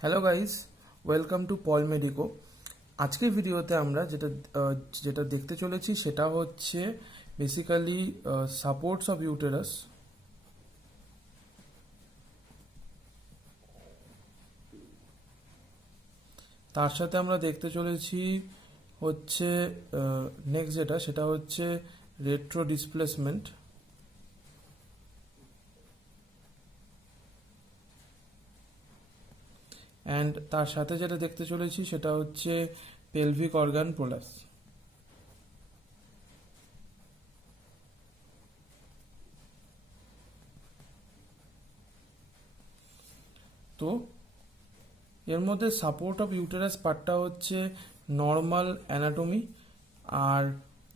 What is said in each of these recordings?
Hello guys, welcome to Paul medico. আজকের ভিডিওতে আমরা যেটা দেখতে চলেছি সেটা হচ্ছে বেসিক্যালি সাপোর্টস অফ ইউটেরাস। তার সাথে আমরা দেখতে চলেছি হচ্ছে নেক্সট সেটা হচ্ছে রেট্রো ডিসপ্লেসমেন্ট। অ্যান্ড তার সাথে যেটা দেখতে চলেছি সেটা হচ্ছে পেলভিক অর্গান প্রোলাপস। তো এর মধ্যে সাপোর্ট অফ ইউটেরাস পার্টটা হচ্ছে নর্মাল অ্যানাটমি, আর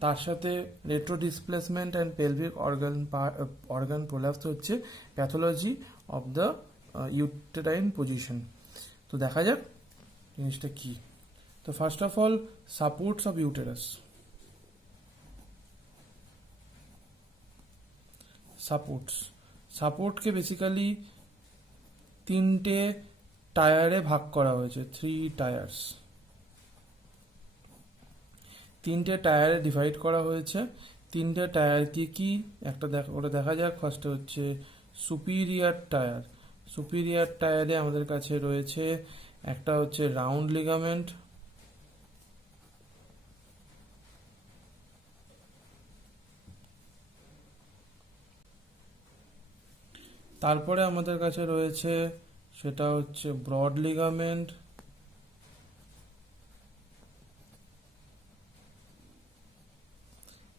তার সাথে retro displacement and pelvic organ prolapse হচ্ছে pathology of the uterine position. তো দেখা যাক জিনিসটা কি। তো first of all, supports of uterus. সাপোর্টকে বেসিক্যালি তিনটে টায়ারে ভাগ করা হয়েছে, 3 টায়ার্স। তিনটে টায়ারে ডিভাইড করা হয়েছে। তিনটে টায়ার কি একটা দেখা যাক। ফার্স্টে হচ্ছে সুপিরিয়ার টায়ার। সুপিরিয়ার টায়ারে আমাদের কাছে রয়েছে একটা হচ্ছে রাউন্ড লিগামেন্ট, তারপরে আমাদের কাছে রয়েছে সেটা হচ্ছে ব্রড লিগামেন্ট,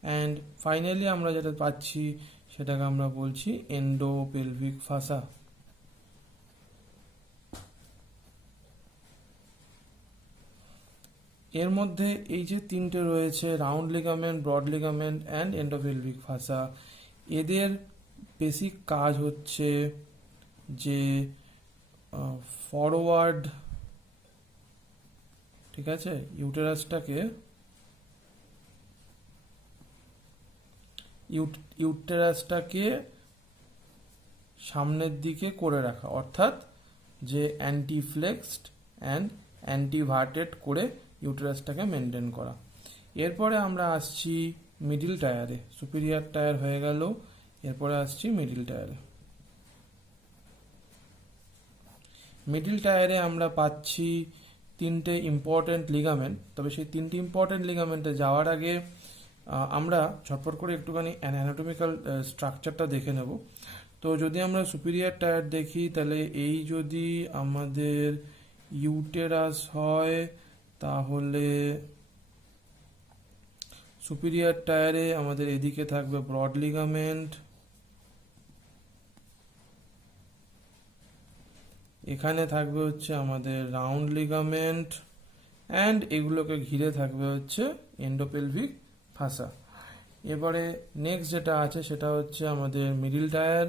অ্যান্ড ফাইনালি আমরা যেটা পাচ্ছি সেটাকে আমরা বলছি এন্ডোপেলভিক ফাসা। এর মধ্যে এই যে তিনটে রয়েছে, round ligament, broad ligament and endopelvic fascia, এদের বেসিক কাজ হচ্ছে যে ফরওয়ার্ড, ঠিক আছে, ইউটেরাসটাকে সামনের দিকে করে রাখা, অর্থাৎ যে অ্যান্টিফ্লেক্সড অ্যান্ড অ্যান্টিভার্টেড করে ইউটেরাসটাকে মেনটেন করা। এরপরে আমরা আসছি মিডিল টায়ারে। সুপিরিয়ার টায়ার হয়ে গেল, এরপরে আসছি মিডিল টায়ারে। মিডিল টায়ারে আমরা পাচ্ছি তিনটে ইম্পর্টেন্ট লিগামেন্ট। তবে সেই তিনটে ইম্পর্টেন্ট লিগামেন্টে যাওয়ার আগে আমরা ঝটপট করে একটুখানি অ্যানাটমিক্যাল স্ট্রাকচারটা দেখে নেব। তো যদি আমরা সুপিরিয়ার টায়ার দেখি, তাহলে এই যদি আমাদের ইউটেরাস হয়, তাহলে সুপিরিয়ার টায়ারে আমাদের এদিকে থাকবে ব্রড লিগামেন্ট, এখানে থাকবে হচ্ছে আমাদের রাউন্ড লিগামেন্ট, অ্যান্ড এগুলোকে ঘিরে থাকবে হচ্ছে এন্ডোপেলভিক ফাসা। এবারে নেক্সট যেটা আছে সেটা হচ্ছে আমাদের মিডিল টায়ার।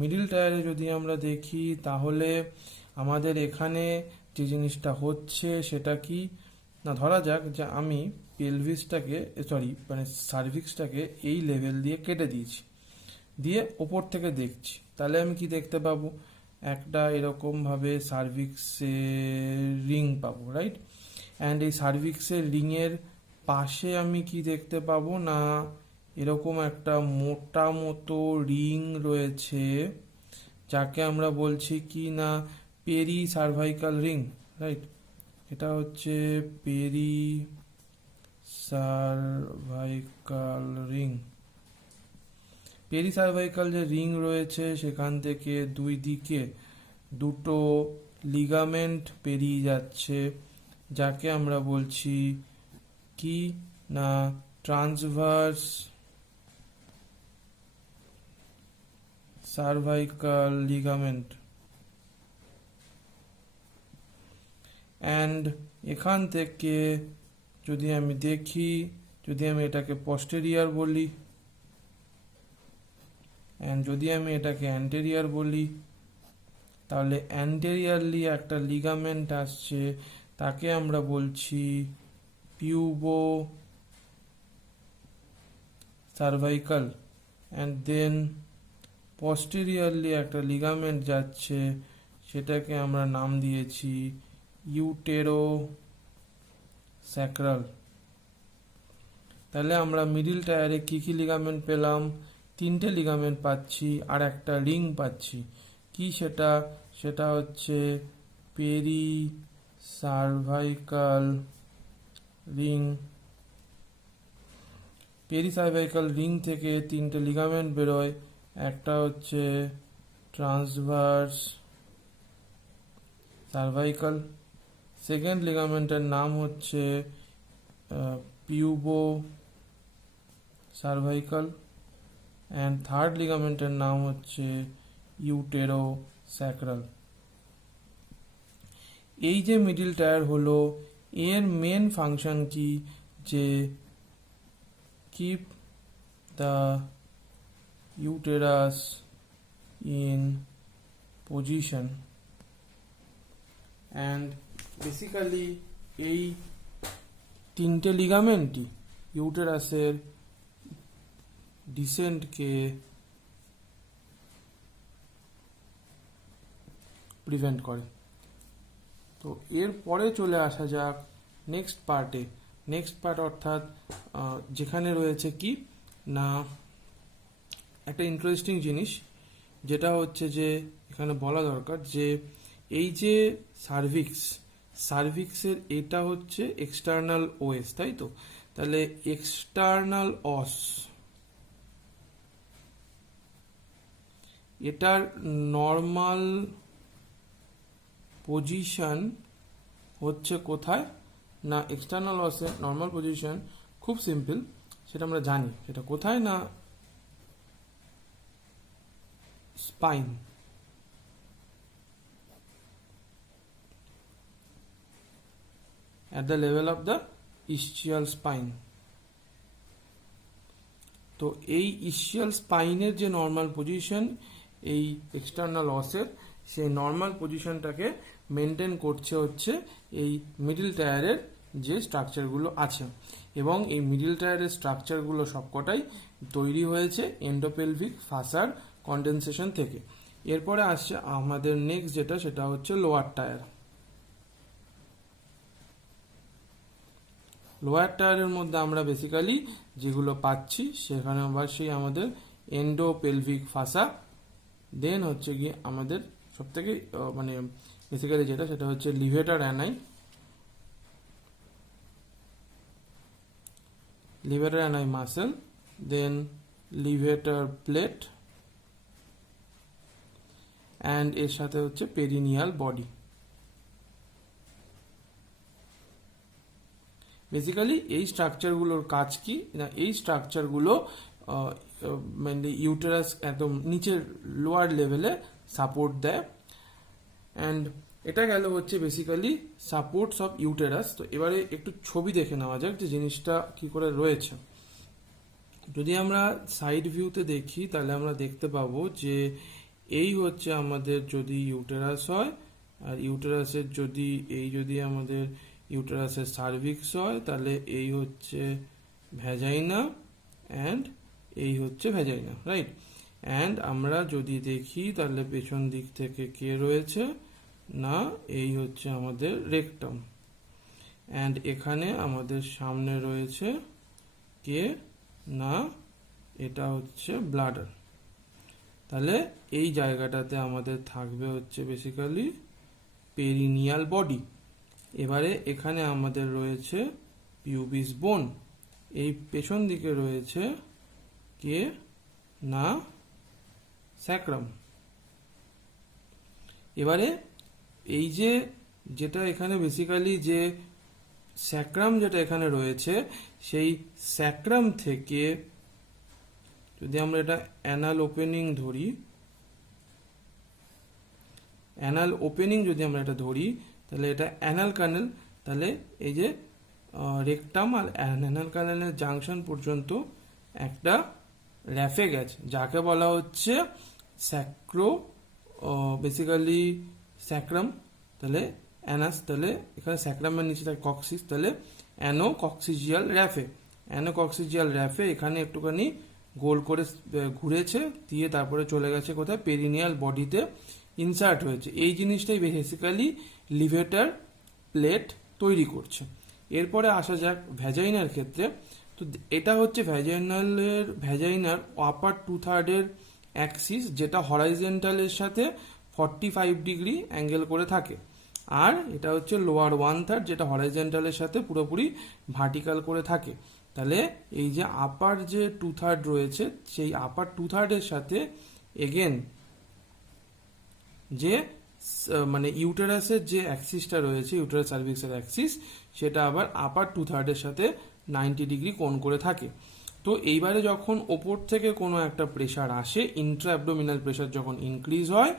মিডিল টায়ারে যদি আমরা দেখি, তাহলে আমাদের এখানে যে জিনিসটা হচ্ছে সেটা কি না, ধরা যাক যে আমি সার্ভিক্সটাকে এই লেভেল দিয়ে কেটে দিয়েছি, দিয়ে ওপর থেকে দেখছি, তাহলে আমি কি দেখতে পাবো? একটা এরকমভাবে সার্ভিক্সের রিং পাবো, রাইট? অ্যান্ড এই সার্ভিক্সের রিংয়ের পাশে আমি কি দেখতে পাবো না, এরকম একটা মোটা মতো রিং রয়েছে, যাকে আমরা বলছি কি না পেরি সার্ভাইকাল রিং, রাইট? এটা হচ্ছে pericervical ring. Pericervical যে রিং রয়েছে, সেখান থেকে দুই দিকে দুটো লিগামেন্ট পেরিয়ে যাচ্ছে, যাকে আমরা বলছি কি না ট্রান্সভার্স সার্ভাইকাল লিগামেন্ট। অ্যান্ড এখান থেকে যদি আমি দেখি, যদি আমি এটাকে পস্টেরিয়ার বলি, অ্যান্ড যদি আমি এটাকে অ্যান্টেরিয়ার বলি, তাহলে অ্যান্টেরিয়ারলি একটা লিগামেন্ট আসছে, তাকে আমরা বলছি পিউবো সার্ভাইকাল। অ্যান্ড দেন পস্টেরিয়ারলি একটা লিগামেন্ট যাচ্ছে, সেটাকে আমরা নাম দিয়েছি ইউটেরো স্যাক্রাল। তাহলে আমরা মিডিল টায়ারে কি কি লিগামেন্ট পেলাম? 3টে লিগামেন্ট পাচ্ছি আর একটা রিং পাচ্ছি। কি সেটা? সেটা হচ্ছে pericervical ring. Pericervical ring থেকে 3টে লিগামেন্ট বেরোয়। একটা হচ্ছে ট্রান্সভার্স সার্ভাইকাল, সেকেন্ড লিগামেন্টের নাম হচ্ছে পিউবো সার্ভাইকাল, অ্যান্ড থার্ড লিগামেন্টের নাম হচ্ছে ইউটেরো স্যাক্রাল। এই যে মিডিল টায়ার হলো, এর মেন ফাংশন কি? যে keep the uterus in position, and basically এই 3টে লিগামেন্টই ইউটেরাসের ডিসেন্টকে প্রিভেন্ট করে। তো এর পরে চলে আসা যাক নেক্সট পার্টে। নেক্সট পার্ট অর্থাৎ যেখানে রয়েছে কি না একটা ইন্টারেস্টিং জিনিস, যেটা হচ্ছে যে এখানে বলা দরকার যে এই যে সার্ভিক্সের এটা হচ্ছে এক্সটার্নাল ওএস, তাই তো? তাহলে এক্সটার্নাল অস, এটার নর্মাল পজিশন হচ্ছে কোথায়? না এক্সটার্নাল অসের নর্মাল পজিশন খুব সিম্পল, সেটা আমরা জানি। সেটা কোথায়? না spine. at the level of the ischial spine। তো এই ইসচিয়াল স্পাইনের যে নর্মাল পজিশন এই এক্সটার্নাল অসের, সেই নর্মাল পজিশনটাকে মেনটেন করছে হচ্ছে এই মিডল টায়ারের যে স্ট্রাকচারগুলো আছে। এবং এই মিডল টায়ারের স্ট্রাকচারগুলো সবকটাই তৈরি হয়েছে এন্ডোপেলভিক ফাসার কন্ডেনসেশন থেকে। এরপরে আসছে আমাদের নেক্সট যেটা, সেটা হচ্ছে লোয়ার টায়ার। লোয়ার টায়ারের মধ্যে আমরা বেসিক্যালি যেগুলো পাচ্ছি সেখানে অবশ্যই আমাদের এন্ডোপেলভিক ফাসা, দেন হচ্ছে গিয়ে আমাদের সব থেকে মানে বেসিক্যালি যেটা, সেটা হচ্ছে levator অ্যানাই muscle, then levator plate, and এর সাথে হচ্ছে পেরিনিয়াল বডি। বেসিক্যালি এই স্ট্রাকচারগুলোর কাজ কি না, এই স্ট্রাকচারগুলো মানে ইউটেরাস একদম নিচের লোয়ার লেভেলে সাপোর্ট দেয়। অ্যান্ড এটা গেল হচ্ছে বেসিক্যালি সাপোর্টস অফ ইউটেরাস। তো এবারে একটু ছবি দেখে নেওয়া যাক যে জিনিসটা কি করে রয়েছে। যদি আমরা সাইড ভিউতে দেখি তাহলে আমরা দেখতে পাবো যে এই হচ্ছে আমাদের যদি ইউটেরাস হয়, আর ইউটেরাসের যদি আমাদের ইউটেরাসের সার্ভিক্স হয়, তাহলে এই হচ্ছে ভ্যাজাইনা অ্যান্ড এই হচ্ছে ভ্যাজাইনা, রাইট? অ্যান্ড আমরা যদি দেখি তাহলে পেছন দিক থেকে কে রয়েছে না, এই হচ্ছে আমাদের রেকটাম, অ্যান্ড এখানে আমাদের সামনে রয়েছে কে না, এটা হচ্ছে ব্লাডার। তাহলে এই জায়গাটাতে আমাদের থাকবে হচ্ছে বেসিক্যালি পেরিনিয়াল বডি। এবারে এখানে আমাদের রয়েছে পিউবিস বোন, এই পেছন দিকে রয়েছে কে না স্যাক্রাম। এবারে এই যে যেটা এখানে বেসিক্যালি যে স্যাক্রাম যেটা এখানে রয়েছে, সেই স্যাক্রাম থেকে যদি আমরা এটা অ্যানাল ওপেনিং ধরি, অ্যানাল ওপেনিং যদি আমরা এটা ধরি তাহলে এটা অ্যানাল কানেল। তাহলে এই যে রেকটাম আর অ্যানাল কানেলের জাংশন পর্যন্ত একটা র্যাফে গেছে, যাকে বলা হচ্ছে স্যাক্রো বেসিক্যালি স্যাক্রাম। তাহলে অ্যানাস, তাহলে এখানে স্যাক্রামের নিচে থাকে কক্সিস, তাহলে অ্যানোকক্সিজিয়াল র্যাফে। অ্যানোকক্সিজিয়াল র্যাফে এখানে একটুখানি গোল করে ঘুরেছে, দিয়ে তারপরে চলে গেছে কোথায়? পেরিনিয়াল বডিতে। ইনসার্ট হয়েছে, এই জিনিসটাই বেসিক্যালি লিভেটার প্লেট তৈরি করছে। এরপরে আসা যাক ভ্যাজাইনার ক্ষেত্রে। তো এটা হচ্ছে ভ্যাজাইনার আপার 2/3 অ্যাক্সিস, যেটা হরাইজেন্টালের সাথে 45 ডিগ্রি অ্যাঙ্গেল করে থাকে। আর এটা হচ্ছে লোয়ার 1/3, যেটা হরাইজেন্টালের সাথে পুরোপুরি ভার্টিক্যাল করে থাকে। তাহলে এই যে আপার যে 2/3 রয়েছে, সেই আপার 2/3 সাথে এগেন যে মানে ইউটেরাসের যে অ্যাক্সিসটা রয়েছে, ইউটেরাস সার্ভিক্সের অ্যাক্সিস, সেটা আবার আপার 2/3 সাথে 90 ডিগ্রি কোণ করে থাকে। তো এইবারে যখন ওপর থেকে কোনো একটা প্রেশার আসে, ইন্ট্রা অ্যাবডোমিনাল প্রেশার যখন ইনক্রিজ হয়,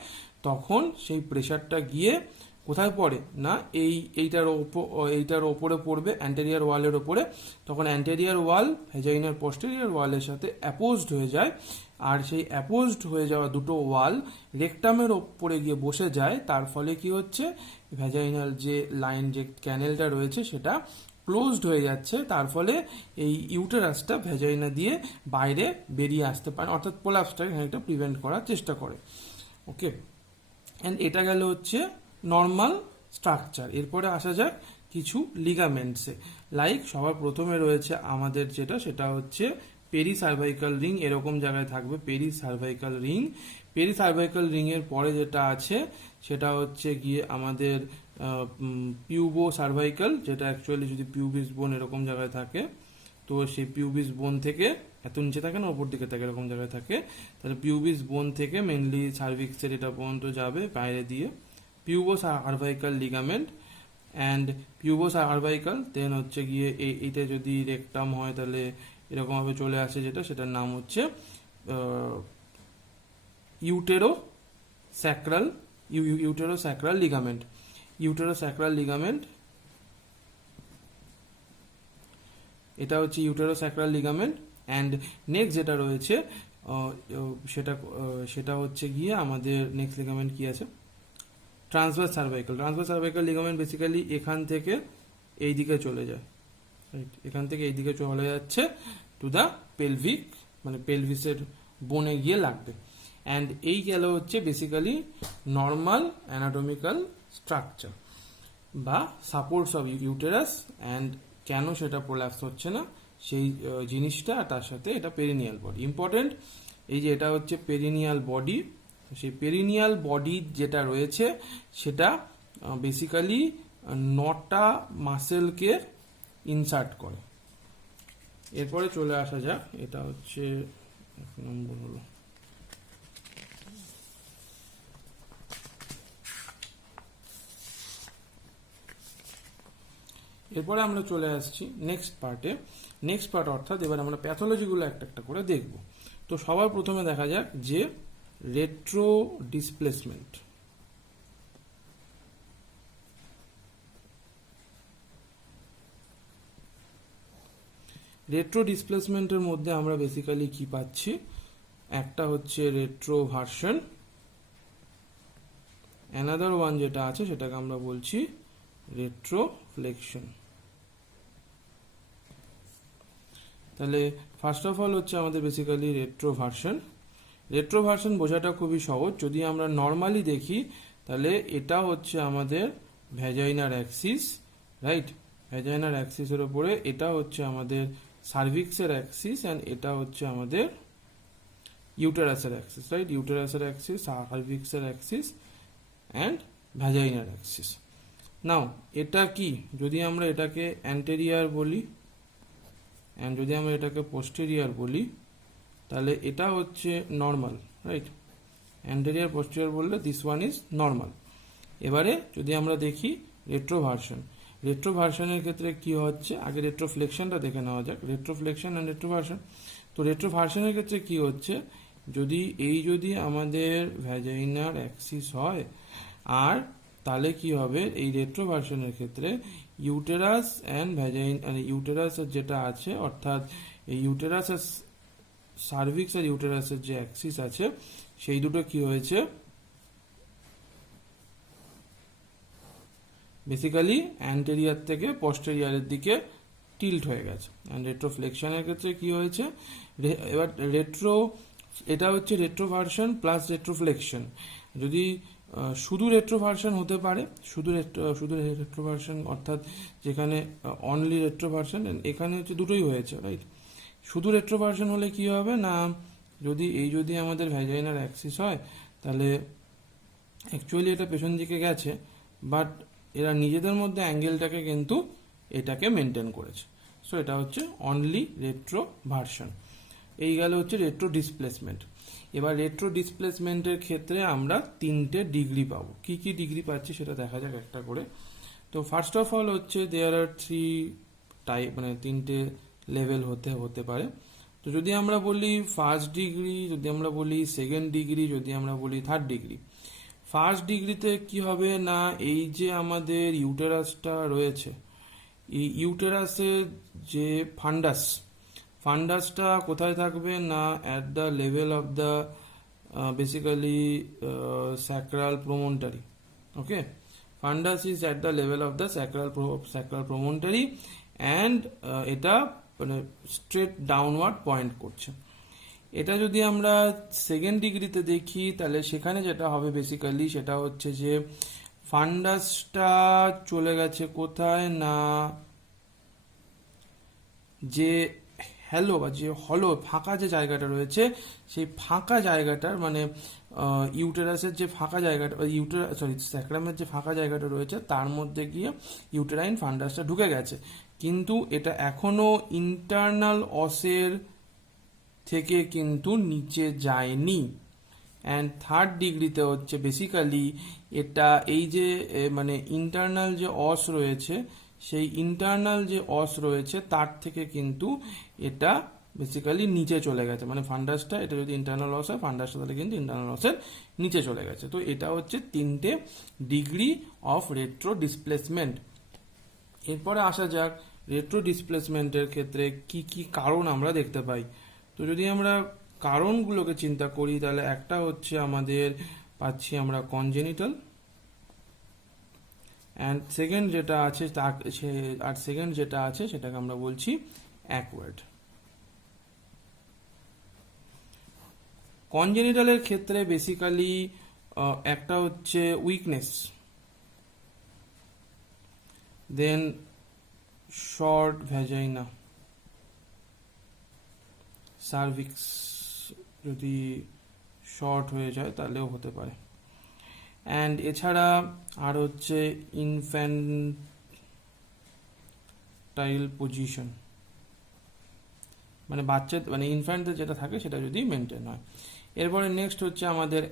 তখন সেই প্রেশারটা গিয়ে কোথায় পড়ে না এইটার ওপরে পড়বে, অ্যান্টেরিয়ার ওয়ালের ওপরে। তখন অ্যান্টেরিয়ার ওয়াল ভ্যাজাইনার পোস্টেরিয়ার ওয়ালের সাথে অ্যাপোজড হয়ে যায়, আর সেই অ্যাপোজড হয়ে যাওয়া দুটো ওয়াল রেকটামের ওপরে গিয়ে বসে যায়। তার ফলে কি হচ্ছে, ভ্যাজাইনাল যে লাইন, যে ক্যানেলটা রয়েছে, সেটা ক্লোজড হয়ে যাচ্ছে। তার ফলে এই ইউটেরাসটা ভ্যাজাইনা দিয়ে বাইরে বেরিয়ে আসতে পারে, অর্থাৎ প্রোলাপসটাকে একটা প্রিভেন্ট করার চেষ্টা করে। ওকে, অ্যান্ড এটা গেল হচ্ছে নর্মাল স্ট্রাকচার। এরপরে আসা যাক কিছু লিগামেন্টসে। লাইক সবার প্রথমে রয়েছে আমাদের সেটা হচ্ছে পেরি সার্ভাইকাল রিং, এরকম জায়গায় থাকবে pericervical ring. Pericervical ring এর পরে যেটা আছে সেটা হচ্ছে গিয়ে আমাদের পিউবো সার্ভাইকাল, যেটা অ্যাকচুয়ালি যদি পিউবিস বোন এরকম জায়গায় থাকে, তো সেই পিউবিস বোন থেকে এত নিচে থাকে না, ওপর দিকে থাকে, এরকম জায়গায় থাকে। তাহলে পিউবিস বোন থেকে মেনলি সার্ভিক্সের এটা পর্যন্ত যাবে বাইরে দিয়ে পিউবো সার্ভাইকাল লিগামেন্ট অ্যান্ড পিউবো সার্ভাইকাল। দেন হচ্ছে গিয়ে এইটা যদি রেকটাম হয় তাহলে এরকমভাবে চলে আসে, সেটার নাম হচ্ছে ইউটেরো স্যাক্রাল লিগামেন্ট। ইউটেরো স্যাক্রাল লিগামেন্ট, এটা হচ্ছে ইউটেরো স্যাক্রাল লিগামেন্ট। অ্যান্ড নেক্সট যেটা রয়েছে সেটা হচ্ছে গিয়ে আমাদের নেক্সট লিগামেন্ট কি আছে, ট্রান্সভার্স সার্ভাইকাল লিগামেন্ট। বেসিক্যালি এখান থেকে এই দিকে চলে যায়, রাইট, এখান থেকে এই দিকে চলে যাচ্ছে টু দ্য পেলভিক, মানে পেলভিসের বোনে গিয়ে লাগবে। অ্যান্ড এই গেল হচ্ছে বেসিক্যালি নর্মাল অ্যানাটমিক্যাল স্ট্রাকচার বা সাপোর্টস অফ ইউটেরাস, অ্যান্ড কেন সেটা প্রোল্যাপস হচ্ছে না সেই জিনিসটা, আর তার সাথে এটা পেরিনিয়াল বডি ইম্পর্টেন্ট। এই যে এটা হচ্ছে পেরিনিয়াল বডি, সেই পেরিনিয়াল বডি যেটা রয়েছে সেটা বেসিক্যালি 9টা মাসেলকে ইনসার্ট করে। এরপরে চলে আসা যাক, এটা হচ্ছে 1 নম্বর হলো। এরপরে আমরা চলে আসছি নেক্সট পার্ট অর্থাৎ এবার আমরা প্যাথোলজিগুলো একটা একটা করে দেখব। তো সবার প্রথমে দেখা যাক যে রেট্রো ডিসপ্লেসমেন্ট। রেট্রো ডিসপ্লেসমেন্টের মধ্যে আমরা বেসিক্যালি কি পাচ্ছি, একটা হচ্ছে রেট্রো ভার্সন, অ্যানাদার ওয়ান যেটা আছে সেটাকে আমরা বলছি রেট্রো ফ্লেকশন। তাহলে ফার্স্ট অফ অল হচ্ছে আমাদের বেসিক্যালি রেট্রো ভার্সন বোঝাটা খুবই সহজ। যদি আমরা নর্মালি দেখি তাহলে এটা হচ্ছে আমাদের ভ্যাজাইনার অ্যাক্সিস, রাইট, ভ্যাজাইনার অ্যাক্সিসের উপরে এটা হচ্ছে আমাদের সার্ভিক্সের অ্যাক্সিস, অ্যান্ড এটা হচ্ছে আমাদের ইউটেরাসের অ্যাক্সিস, রাইট, ইউটেরাসের অ্যাক্সিস, সার্ভিক্সের অ্যাক্সিস অ্যান্ড ভ্যাজাইনার অ্যাক্সিস। নাও এটা কি, যদি আমরা এটাকে অ্যান্টেরিয়ার বলি অ্যান্ড যদি আমরা এটাকে পোস্টেরিয়ার বলি, তাহলে এটা হচ্ছে নর্মাল, রাইট, অ্যান্টেরিয়ার পোস্টেরিয়ার বললে দিস ওয়ান ইজ নর্মাল। এবারে যদি আমরা দেখি রেট্রোভার্সনের ক্ষেত্রে কি হচ্ছে, আগে রেট্রোফ্লেকশনটা দেখে নেওয়া যাক, রেট্রোফ্লেকশন অ্যান্ড রেট্রোভার্সন। তো রেট্রোভার্সনের ক্ষেত্রে কি হচ্ছে, যদি আমাদের ভ্যাজাইনার অ্যাক্সিস হয়, আর তাহলে কি হবে, এই রেট্রোভার্সনের ক্ষেত্রে ইউটেরাস অ্যান্ড ইউটেরাসের যেটা আছে, অর্থাৎ এই ইউটেরাসের সার্ভিক্স আর ইউটেরাসের যে অ্যাক্সিস আছে সেই দুটো কি হয়েছে, বেসিক্যালি অ্যান্টেরিয়ার থেকে পোস্টেরিয়ারের দিকে টিল্ট হয়ে গেছে। অ্যান্ড রেট্রোফ্লেকশনের ক্ষেত্রে কি হয়েছে, এবার এটা হচ্ছে রেট্রোভার্সন প্লাস রেট্রোফ্লেকশন। যদি শুধু রেট্রো ভার্সন হতে পারে, শুধু রেট্রো ভার্সন অর্থাৎ যেখানে অনলি রেট্রো ভার্সন, এখানে হচ্ছে দুটোই হয়েছে, রাইট। শুধু রেট্রো ভার্সন হলে কি হবে না, যদি আমাদের ভ্যাজাইনার অ্যাক্সিস হয়, তাহলে অ্যাকচুয়ালি এটা পেছন দিকে গেছে, বাট এরা নিজেদের মধ্যে অ্যাঙ্গেলটাকে কিন্তু এটাকে মেনটেন করেছে। সো এটা হচ্ছে অনলি রেট্রো ভার্সন। এই গেল হচ্ছে রেট্রো ডিসপ্লেসমেন্ট। এবার রেট্রো ডিসপ্লেসমেন্টের ক্ষেত্রে আমরা 3টে ডিগ্রি পাবো। কি কি ডিগ্রি পাচ্ছি সেটা দেখা যাক একটা করে। তো ফার্স্ট অফ অল হচ্ছে দেয়ার আর 3 টাইপ, মানে 3টে লেভেল হতে পারে। তো যদি আমরা বলি ফার্স্ট ডিগ্রি, যদি আমরা বলি সেকেন্ড ডিগ্রি, যদি আমরা বলি থার্ড ডিগ্রি। ফার্স্ট ডিগ্রিতে কি হবে না, এই যে আমাদের ইউটেরাসটা রয়েছে, এই ইউটেরাসের যে ফান্ডাসটা কোথায় থাকবে না, at the level of the basically sacral promontory. Okay, fundus is at the level of the sacral promontory and এটা মানে স্ট্রেট ডাউনওয়ার্ড পয়েন্ট করছে। এটা যদি আমরা সেকেন্ড ডিগ্রিতে দেখি, তাহলে সেখানে যেটা হবে বেসিক্যালি সেটা হচ্ছে যে ফান্ডাসটা চলে গেছে কোথায় না, যে হ্যালো বা যে হলো ফাঁকা যে জায়গাটা রয়েছে, সেই ফাঁকা জায়গাটার মানে ইউটেরাসের যে ফাঁকা জায়গাটা, স্যাক্রামের যে ফাঁকা জায়গাটা রয়েছে তার মধ্যে গিয়ে ইউটেরাইন ফান্ডাসটা ঢুকে গেছে, কিন্তু এটা এখনো ইন্টারনাল অসের থেকে কিন্তু নিচে যায়নি। অ্যান্ড থার্ড ডিগ্রিতে হচ্ছে বেসিক্যালি এটা এই যে মানে ইন্টারনাল যে অস রয়েছে, সেই ইন্টারনাল যে অস রয়েছে তার থেকে কিন্তু এটা বেসিক্যালি নিচে চলে গেছে, মানে ফান্ডাসটা, এটা যদি ইন্টারনাল অস হয় ফান্ডাসটা তাহলে কিন্তু ইন্টারনাল অসের নিচে চলে গেছে। তো এটা হচ্ছে 3টে ডিগ্রি অফ রেট্রো ডিসপ্লেসমেন্ট। এরপরে আসা যাক রেট্রো ডিসপ্লেসমেন্টের ক্ষেত্রে কি কি কারণ আমরা দেখতে পাই। তো যদি আমরা কারণগুলোকে চিন্তা করি, তাহলে একটা হচ্ছে আমাদের পাচ্ছি আমরা কনজেনিটাল, অ্যান্ড সেকেন্ড যেটা আছে সেটাকে আমরা বলছি অ্যাকওয়ার্ড। কনজেনিটালের ক্ষেত্রে বেসিক্যালি একটা হচ্ছে উইকনেস, দেন শর্ট ভ্যাজাইনা, সার্ভিক্স যদি শর্ট হয়ে যায় তাহলেও হতে পারে, অ্যান্ড এছাড়া আর হচ্ছে ইনফ্যান্টাইল পজিশন, মানে ইনফ্যান্টের যেটা থাকে সেটা যদি মেনটেন হয়। এরপরে নেক্সট হচ্ছে আমাদের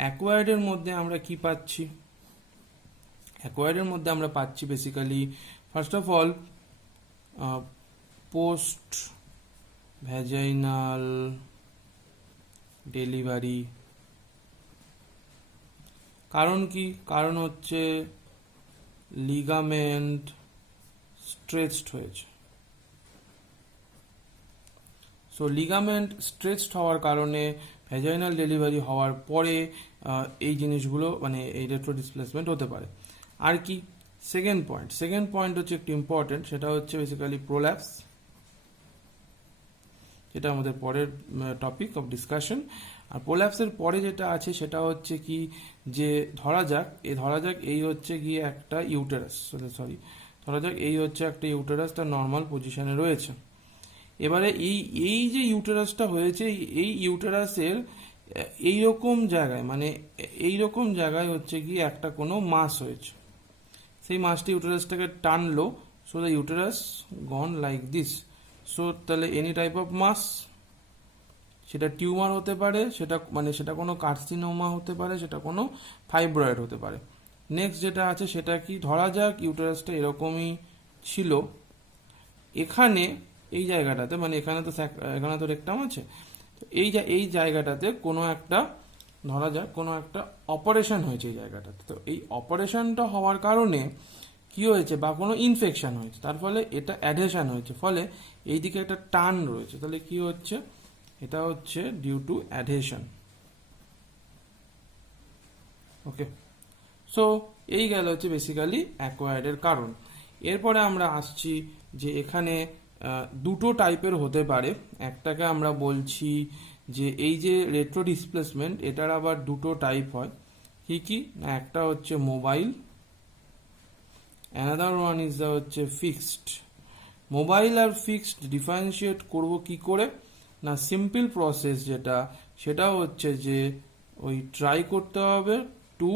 অ্যাকোয়ার্ডের মধ্যে আমরা কি পাচ্ছি, অ্যাকোয়ার্ডের মধ্যে আমরা পাচ্ছি basically first of all post vaginal delivery. কারণ কি, কারণ হচ্ছে লিগামেন্ট স্ট্রেচড হয়েছে। সো লিগামেন্ট স্ট্রেচড হওয়ার কারণে ভ্যাজাইনাল ডেলিভারি হওয়ার পরে এই জিনিসগুলো মানে এই রেট্রো ডিসপ্লেসমেন্ট হতে পারে। আর কি সেকেন্ড পয়েন্ট হচ্ছে একটু ইম্পর্টেন্ট, সেটা হচ্ছে বেসিক্যালি প্রোল্যাপস, যেটা আমাদের পরের টপিক অফ ডিসকাশন। আর প্রোল্যাপসের পরে যেটা আছে সেটা হচ্ছে কি, যে ধরা যাক এই হচ্ছে গিয়ে একটা ইউটেরাস, ধরা যাক এই হচ্ছে একটা ইউটেরাস, তার নর্মাল পজিশনে রয়েছে। এবারে এই যে ইউটেরাসটা হয়েছে, এই ইউটেরাসের এইরকম জায়গায় হচ্ছে গিয়ে একটা কোনো মাস হয়েছে, সেই মাসটি ইউটেরাসটাকে টানলো, so the uterus gone like this. So তাহলে এনি টাইপ অফ মাস, সেটা টিউমার হতে পারে, সেটা কোনো কার্সিনোমা হতে পারে, সেটা কোনো ফাইব্রয়েড হতে পারে। নেক্সট যেটা আছে সেটা কি, ধরা যাক ইউটেরাসটা এরকমই ছিল, এখানে এই জায়গাটাতে মানে এখানে তো রেকটাম আছে, তো এই জায়গাটাতে কোনো একটা ধরা যাক কোনো একটা অপারেশন হয়েছে এই জায়গাটাতে। তো এই অপারেশনটা হওয়ার কারণে কি হয়েছে, বা কোনো ইনফেকশন হয়েছে, তার ফলে এটা অ্যাডহেশন হয়েছে, ফলে এইদিকে একটা টান রয়েছে, তাহলে কি হচ্ছে, এটা হচ্ছে due to adhesion. Okay, so এই গেল হচ্ছে বেসিক্যালি অ্যাকোয়ার্ডের কারণ। এরপরে আমরা আসছি যে এখানে দুটো টাইপের হতে পারে। একটাকে আমরা বলছি যে এই যে রেট্রো ডিসপ্লেসমেন্ট, এটার আবার দুটো টাইপ হয়। কি না একটা হচ্ছে mobile, another one is the হচ্ছে ফিক্সড। মোবাইল আর ফিক্সড ডিফারেন্সিয়েট করব কি করে না সিম্পল প্রসেস যেটা সেটা হচ্ছে যে ওই ট্রাই করতে হবে two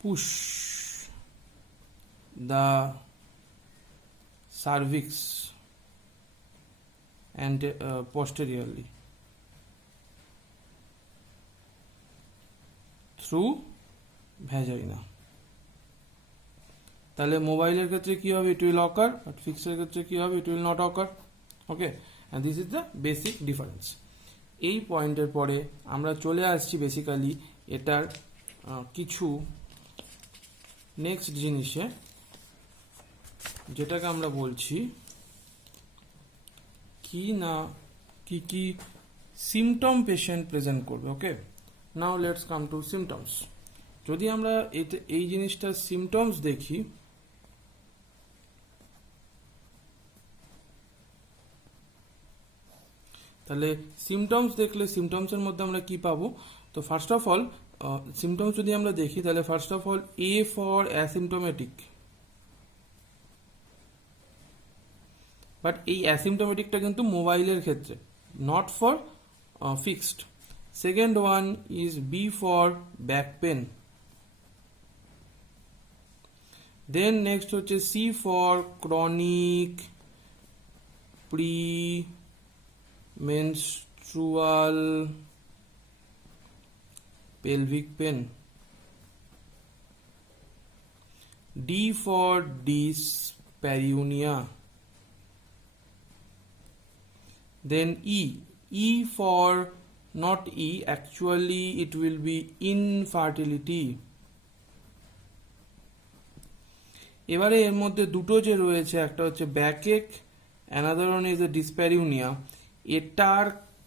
push the cervix and posteriorly through vagina। তাহলে মোবাইলের ক্ষেত্রে কি হবে, ইট উইল অকার, বাট ফিক্সের ক্ষেত্রে কি হবে, it will not occur. Okay, and this is the basic difference. এই পয়েন্টের পরে আমরা চলে আসছি বেসিক্যালি এটার কিছু নেক্সট জিনিসে, যেটাকে আমরা বলছি কি না কি কি সিমটম পেশেন্ট প্রেজেন্ট করবে। Okay, now let's come to symptoms. যদি আমরা এই জিনিসটার সিমটমস দেখি, তাহলে সিমটমস দেখলে সিমটমসের মধ্যে আমরা কি পাবো, তো ফার্স্ট অফ অল সিমটমস যদি আমরা দেখি তাহলে first of all A for asymptomatic, but এই অ্যাসিমটোমেটিকটা কিন্তু মোবাইলের ক্ষেত্রে, not for fixed. Second one is B for back pain. Then next হচ্ছে C for chronic premenstrual pelvic pain। D for dyspareunia। Then E for not E, actually it will be infertility। এবারে এর মধ্যে দুটো যে রয়েছে, একটা হচ্ছে ব্যাকএক, another one is a ডিসপ্যারিউনিয়া। এটার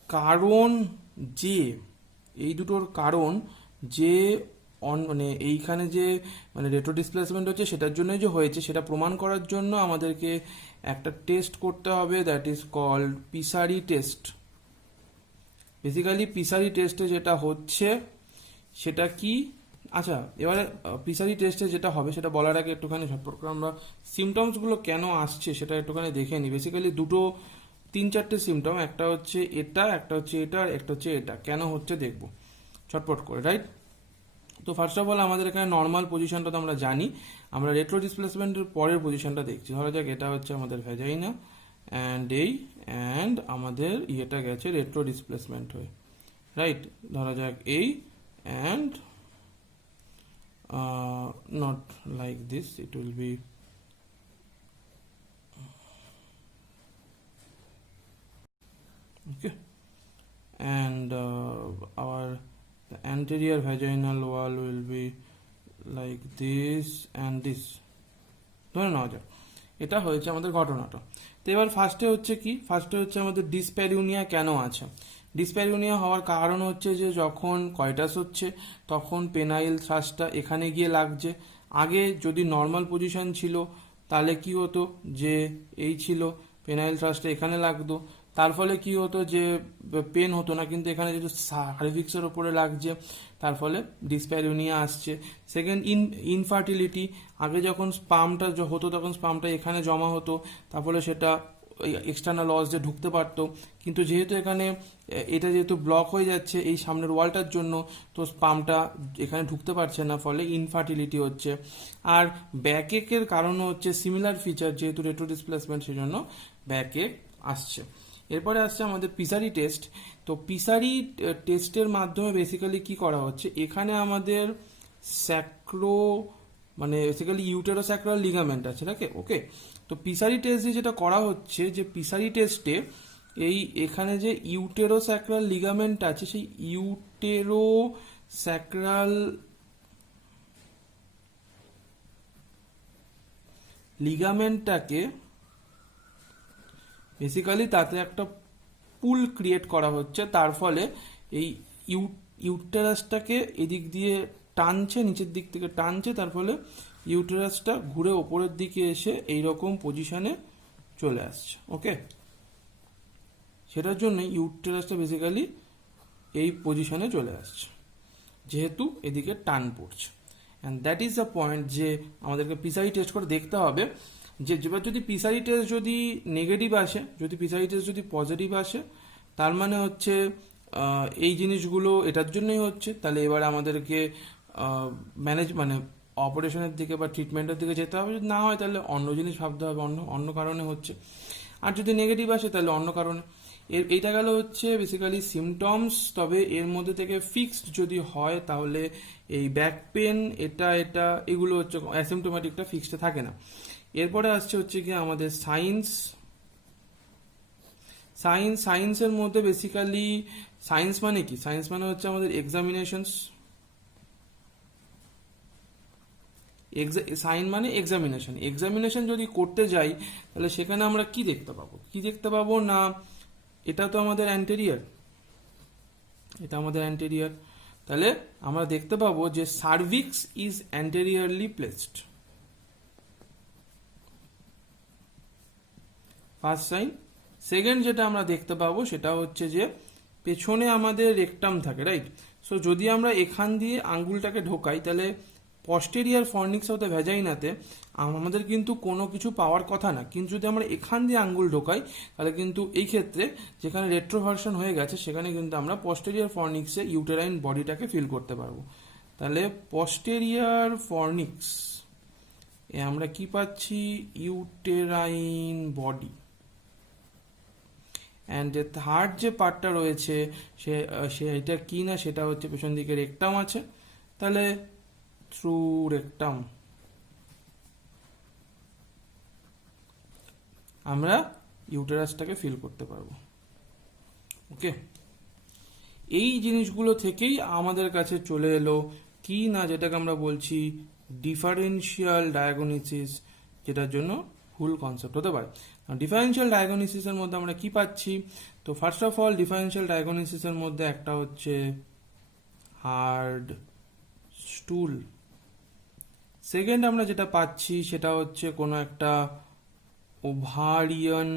কারণ যে এই দুটোর কারণ যে মানে এইখানে যে মানে রেট্রো ডিসপ্লেসমেন্ট হচ্ছে সেটার জন্য যে হয়েছে সেটা প্রমাণ করার জন্য আমাদেরকে একটা টেস্ট করতে হবে, that is called pessary test. Basically pessary টেস্টে যেটা হচ্ছে সেটা কি, আচ্ছা এবারে পিসারি টেস্টে যেটা হবে সেটা বলার আগে একটুখানি ঝটপট করে আমরা সিমটমসগুলো কেন আসছে সেটা একটুখানি দেখে নিই। বেসিক্যালি দুটো 3-4টে সিমটম, একটা হচ্ছে এটা, একটা হচ্ছে এটা, একটা হচ্ছে এটা, কেন হচ্ছে দেখবো ছটপট করে, রাইট। তো ফার্স্ট অফ অল আমাদের এখানে নর্মাল পজিশনটা তো আমরা জানি, আমরা রেট্রো ডিসপ্লেসমেন্টের পরের পজিশনটা দেখছি। ধরা যাক এটা হচ্ছে আমাদের ভ্যাজাইনা অ্যান্ড আমাদের ইয়েটা গেছে রেট্রো ডিসপ্লেসমেন্ট হয়ে, রাইট। ধরা যাক এই and not like this, it will be okay, and our the anterior vaginal wall will be like this and this। ধরে নেওয়া যাক এটা হয়েছে আমাদের ঘটনাটা। তো এবার ফার্স্টে হচ্ছে কি, ফার্স্টে হচ্ছে আমাদের ডিসপ্যারিউনিয়া কেন আছে। ডিসপ্যারিউনিয়া হওয়ার কারণ হচ্ছে যে যখন কয়টাস হচ্ছে তখন পেনাইল থ্রাস্টটা এখানে গিয়ে লাগছে। আগে যদি নর্মাল পজিশন ছিল তাহলে কি হতো যে এই ছিল পেনাইল থ্রাস্টটা এখানে লাগতো, তার ফলে কি হতো যে পেন হতো না, কিন্তু এখানে যেহেতু সার্ভিক্সের ওপরে লাগছে তার ফলে ডিসপ্যারিউনিয়া আসছে। সেকেন্ড ইনফার্টিলিটি, আগে যখন স্পামটা হতো তখন স্পামটা এখানে জমা হতো, তার ফলে সেটা এক্সটার্নাল লস যে ঢুকতে পারতো, কিন্তু যেহেতু এখানে এটা যেহেতু ব্লক হয়ে যাচ্ছে এই সামনের ওয়ালটার জন্য, তো স্পামটা এখানে ঢুকতে পারছে না, ফলে ইনফার্টিলিটি হচ্ছে। আর ব্যাকএকের কারণও হচ্ছে সিমিলার ফিচার, যেহেতু রেট্রো ডিসপ্লেসমেন্ট সেজন্য ব্যাকএক আসছে। এরপরে আসছে আমাদের পিসারি টেস্ট। তো পিসারি টেস্টের মাধ্যমে বেসিক্যালি কি করা হচ্ছে, এখানে আমাদের স্যাক্রো মানে বেসিক্যালি ইউটেরোস্যাক্রাল লিগামেন্ট আছে নাকি, ওকে। তো পিসারি টেস্ট দিয়ে যেটা করা হচ্ছে যে পিসারি টেস্টে এই এখানে যে ইউটেরোস্যাক্রাল লিগামেন্ট আছে সেই ইউটেরোস্যাক্রাল লিগামেন্টটাকে বেসিক্যালি তাতে একটা পুল ক্রিয়েট করা হচ্ছে, তার ফলে এই ইউটেরাসটাকে এদিক দিয়ে টানছে, নিচের দিক থেকে টানছে, তার ফলে ইউটেরাসটা ঘুরে ওপরের দিকে এসে এইরকম পজিশনে চলে আসছে, ওকে। সেটার জন্য ইউটেরাসটা বেসিক্যালি এই পজিশনে চলে আসছে, যেহেতু এদিকে টান পড়ছে। And that is the point যে আমাদেরকে পিসারি টেস্ট করে দেখতে হবে যে এবার যদি পিসারি টেস্ট যদি নেগেটিভ আসে, যদি পিসারি টেস্ট যদি পজিটিভ আসে, তার মানে হচ্ছে এই জিনিসগুলো এটার জন্যই হচ্ছে, তাহলে এবার আমাদেরকে মানে অপারেশনের দিকে বা ট্রিটমেন্টের দিকে যেতে হবে। যদি না হয় তাহলে অন্য জিনিস ভাবতে হবে, অন্য অন্য কারণে হচ্ছে। আর যদি নেগেটিভ আসে তাহলে অন্য কারণে। এইটা গেল হচ্ছে বেসিক্যালি সিমটমস। তবে এর মধ্যে থেকে ফিক্সড যদি হয় তাহলে এই ব্যাক পেন এটা এটা এগুলো হচ্ছে অ্যাসিমটোম্যাটিকটা ফিক্সড থাকে না। এরপরে আসছে হচ্ছে কি আমাদের সায়েন্সের মধ্যে বেসিক্যালি সায়েন্স মানে কি? সায়েন্স মানে হচ্ছে আমাদের এক্সামিনেশনস। সাইন মানে এক্সামিনেশন যদি করতে যাই তাহলে সেখানে আমরা কি দেখতে পাবো না, এটা তো আমাদের অ্যান্টেরিয়র, তাহলে আমরা দেখতে পাবো যে cervix is anteriorly placed, first sign. Second যেটা আমরা দেখতে পাবো সেটা হচ্ছে যে পেছনে আমাদের রেকটাম থাকে, রাইট? সো যদি আমরা এখান দিয়ে আঙ্গুলটাকে ঢোকাই তাহলে পস্টেরিয়ার ফর্নিক্স অফ দ্য ভ্যাজাইনাতে আমাদের কিন্তু কোনো কিছু পাওয়ার কথা না, কিন্তু যদি আমরা এখান দিয়ে আঙ্গুল ঢোকাই তাহলে কিন্তু এই ক্ষেত্রে যেখানে রেট্রোভার্সন হয়ে গেছে সেখানে কিন্তু আমরা পস্টেরিয়ার ফর্নিক্সে ইউটেরাইন বডিটাকে ফিল করতে পারবো। তাহলে পস্টেরিয়ার ফর্নিক্স এ আমরা কি পাচ্ছি? Uterine body. অ্যান্ড যে থার্ড যে পার্টটা রয়েছে সেটা কি না, সেটা হচ্ছে পেছন দিকে রেকটাম আছে, তাহলে থ্রু রেকটাম আমরা ইউটেরাসটাকে ফিল করতে পারবো। ওকে, এই জিনিসগুলো থেকেই আমাদের কাছে চলে এলো কি না, যেটাকে আমরা বলছি ডিফারেন্সিয়াল ডায়াগনোসিস, যেটার জন্য ভুল কনসেপ্ট হতে পারে। ডিফারেন্সিয়াল ডায়াগনোসিসের মধ্যে আমরা কি পাচ্ছি? তো ফার্স্ট অফ অল ডিফারেন্সিয়াল ডায়াগনোসিসের মধ্যে একটা হচ্ছে হার্ড স্টুল। সেকেন্ড আমরা যেটা পাচ্ছি সেটা হচ্ছে কোনো একটা ovarian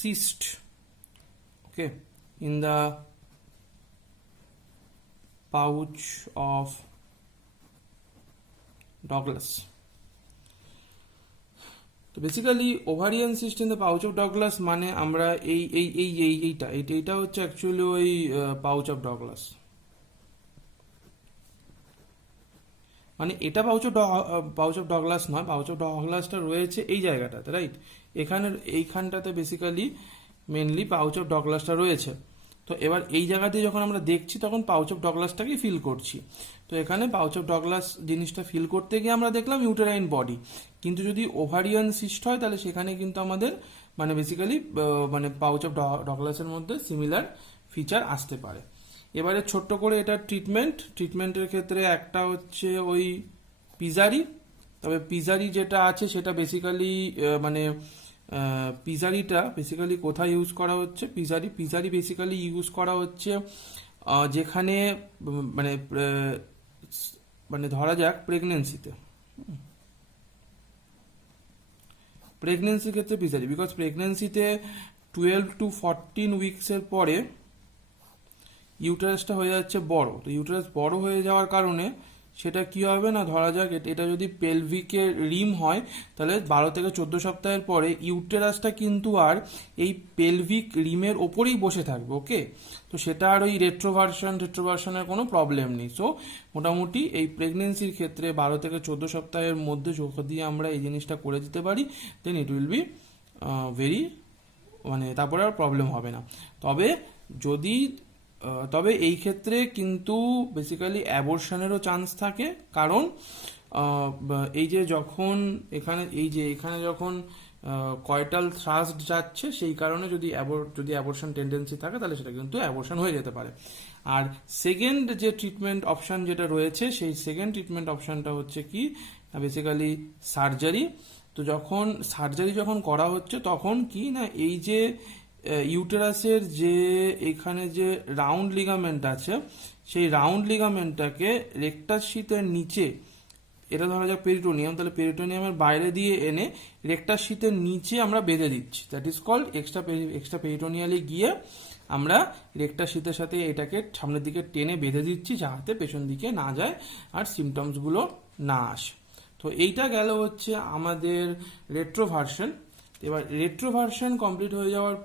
cyst, okay, in the pouch of Douglas. তো basically ovarian cyst in the pouch of Douglas মানে আমরা এইটা হচ্ছে অ্যাকচুয়ালি ওই পাউচ অফ ডগলাস, মানে এটা পাউচ অফ ডগলাস নয়, পাউচ অফ ডগলাসটা রয়েছে এই জায়গাটাতে, রাইট? এইখানটাতে বেসিক্যালি মেনলি পাউচ অফ ডগলাসটা রয়েছে। তো এবার এই জায়গা দিয়ে যখন আমরা দেখছি তখন পাউচ অফ ডগলাসটাকেই ফিল করছি। তো এখানে পাউচ অফ ডগলাস জিনিসটা ফিল করতে গিয়ে আমরা দেখলাম ইউটেরাইন বডি, কিন্তু যদি ওভারিয়ান সিস্ট হয় তাহলে সেখানে কিন্তু আমাদের মানে বেসিক্যালি মানে পাউচ অফ ডগলাসের মধ্যে সিমিলার ফিচার আসতে পারে। এবারে ছোট্ট করে এটা ট্রিটমেন্টের ক্ষেত্রে একটা হচ্ছে ওই পিজারি। তবে পিজারি যেটা আছে সেটা বেসিক্যালি মানে পিজারিটা বেসিক্যালি কোথায় ইউজ করা হচ্ছে? পিজারি বেসিক্যালি ইউজ করা হচ্ছে যেখানে মানে মানে ধরা যাক প্রেগনেন্সির ক্ষেত্রে পিজারি, বিকজ প্রেগনেন্সিতে 12 to 14 উইকসের পরে ইউটারাসটা হয়ে যাচ্ছে বড়। তো ইউটারাস বড় হয়ে যাওয়ার কারণে সেটা কি হবে না, ধরা যাক এটা যদি পেলভিকের রিম হয় তাহলে 12 থেকে 14 সপ্তাহের পরে ইউটেরাসটা কিন্তু আর এই পেলভিক রিমের ওপরেই বসে থাকবে। ওকে, তো সেটা আর ওই রেট্রোভার্সনের কোনো প্রবলেম নেই। সো মোটামুটি এই প্রেগনেন্সির ক্ষেত্রে 12 থেকে 14 সপ্তাহের মধ্যে যদি আমরা এই জিনিসটা করে দিতে পারি দেন ইট উইল বি ভেরি মানে তারপরে আর প্রবলেম হবে না। তবে এই ক্ষেত্রে কিন্তু বেসিক্যালি অ্যাবর্শনেরও চান্স থাকে, কারণ এই যে যখন এখানে যখন কয়টাল থ্রাস্ট যাচ্ছে সেই কারণে যদি অ্যাবর্শন টেন্ডেন্সি থাকে তাহলে সেটা কিন্তু অ্যাবর্শন হয়ে যেতে পারে। আর সেকেন্ড যে ট্রিটমেন্ট অপশন যেটা রয়েছে সেই সেকেন্ড ট্রিটমেন্ট অপশনটা হচ্ছে কি বেসিক্যালি সার্জারি। তো সার্জারি যখন করা হচ্ছে তখন কি না এই যে ইউটেরাসের যে এখানে যে রাউন্ড লিগামেন্ট আছে সেই রাউন্ড লিগামেন্টটাকে রেকটাস শীতের নিচে এটা ধরা যাক পেরিটোনিয়াম, তাহলে পেরিটোনিয়ামের বাইরে দিয়ে এনে রেক্টাস শীতের নিচে আমরা বেঁধে দিচ্ছি, দ্যাট ইজ কল্ড এক্সট্রা পেরিটোনিয়ালে গিয়ে আমরা রেক্টাস শীতের সাথে এটাকে সামনের দিকে টেনে বেঁধে দিচ্ছি যাতে পেছন দিকে না যায় আর সিমটমসগুলো না আসে। তো এইটা গেল হচ্ছে আমাদের রেট্রোভার্সন। এবার রেট্রোভার্সন কমপ্লিট হয়ে যাওয়ার